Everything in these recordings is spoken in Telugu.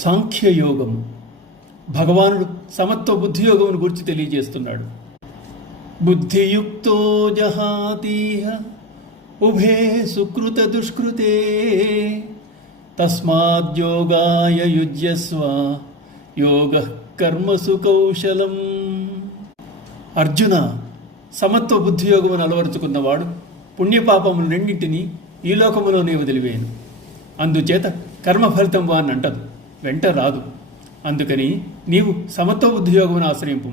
సాంఖ్యయోగము. భగవానుడు సమత్వ బుద్ధియోగమును గురించి తెలియజేస్తున్నాడు. బుద్ధియుక్తో జహాతీహ ఉభే సుకృత దుష్కృతే తస్మాద్యోగాయ యుజ్యస్వ యోగ కర్మసు కౌశలం. అర్జున, సమత్వ బుద్ధియోగమును అలవరుచుకున్నవాడు పుణ్యపాపములు రెండింటినీ ఈ లోకములోనే వదిలివేయను. అందుచేత కర్మఫలితం వాన్ని అంటదు, వెంట రాదు. అందుకని నీవు సమత్వ బుద్ధియోగమును ఆశ్రయింపు.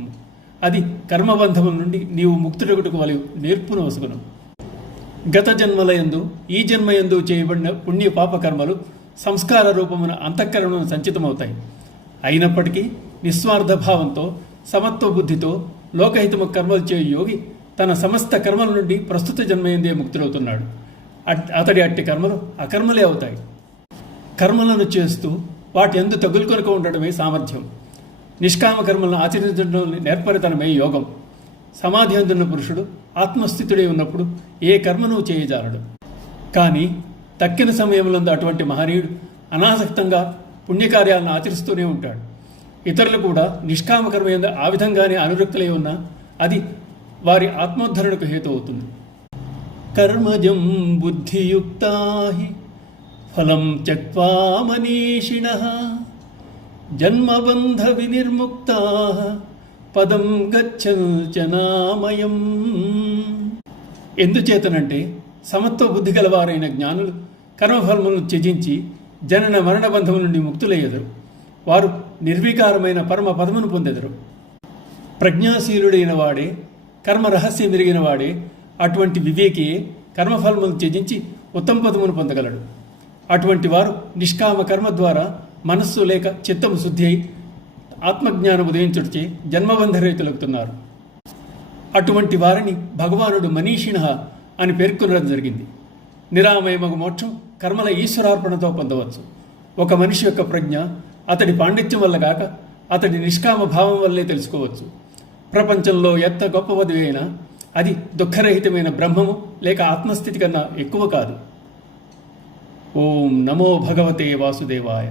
అది కర్మబంధముల నుండి నీవు ముక్తుడగుటకు వలె నేర్పును వసుకును. గత జన్మలయందు ఈ జన్మయందు చేయబడిన పుణ్య పాప కర్మలు సంస్కార రూపమున అంతఃకరణను సంచితమవుతాయి. అయినప్పటికీ నిస్వార్థ భావంతో సమత్వ బుద్ధితో లోకహితము కర్మలు చేయు యోగి తన సమస్త కర్మల నుండి ప్రస్తుత జన్మయందే ముక్తుడవుతున్నాడు. అతడి అట్టి కర్మలు అకర్మలే అవుతాయి. కర్మలను చేస్తూ వాటి యందు తగులుకొనక ఉండడమే సామర్థ్యం. నిష్కామ కర్మలను ఆచరించడం నేర్పరితనమే యోగం. సమాధి అందున్న పురుషుడు ఆత్మస్థితుడై ఉన్నప్పుడు ఏ కర్మను చేయజాలడు. కానీ తక్కిన సమయంలో అటువంటి మహనీయుడు అనాసక్తంగా పుణ్యకార్యాలను ఆచరిస్తూనే ఉంటాడు. ఇతరులు కూడా నిష్కామ కర్మ యందు ఆ విధంగానే అనురక్తులై ఉన్నా అది వారి ఆత్మోద్ధరణకు హేతు అవుతుంది. కర్మజం బుద్ధియుక్తా ఫలం త్యక్త్వా మనీషిణః జన్మబంధ వినిర్ముక్తా పదం గచ్చల్చనామయం. ఎందుచేతనంటే సమత్వ బుద్ధి గలవారైన జ్ఞానులు కర్మఫలములను త్యజించి జనన మరణ బంధముల నుండి ముక్తులయ్యెదరు. వారు నిర్వికారమైన పరమ పదమును పొందెదరు. ప్రజ్ఞాశీలుడైన వాడే, కర్మ రహస్యం ఎరిగిన వాడే, అటువంటి వివేకియే కర్మఫలములను త్యజించి ఉత్తమ పదమును పొందగలడు. అటువంటి వారు నిష్కామ కర్మ ద్వారా మనస్సు లేక చిత్తము శుద్ధి అయి ఆత్మజ్ఞానం ఉదయించుడిచే జన్మబంధరహితులవుతున్నారు. అటువంటి వారిని భగవానుడు మనీషిణః అని పేర్కొనడం జరిగింది. నిరామయమగు మోక్షం కర్మల ఈశ్వరార్పణతో పొందవచ్చు. ఒక మనిషి యొక్క ప్రజ్ఞ అతడి పాండిత్యం వల్ల గాక అతడి నిష్కామ భావం వల్లే తెలుసుకోవచ్చు. ప్రపంచంలో ఎంత గొప్ప పదవి అయినా అది దుఃఖరహితమైన బ్రహ్మము లేక ఆత్మస్థితి కన్నా ఎక్కువ కాదు. ఓం నమో భగవతే వాసుదేవాయ.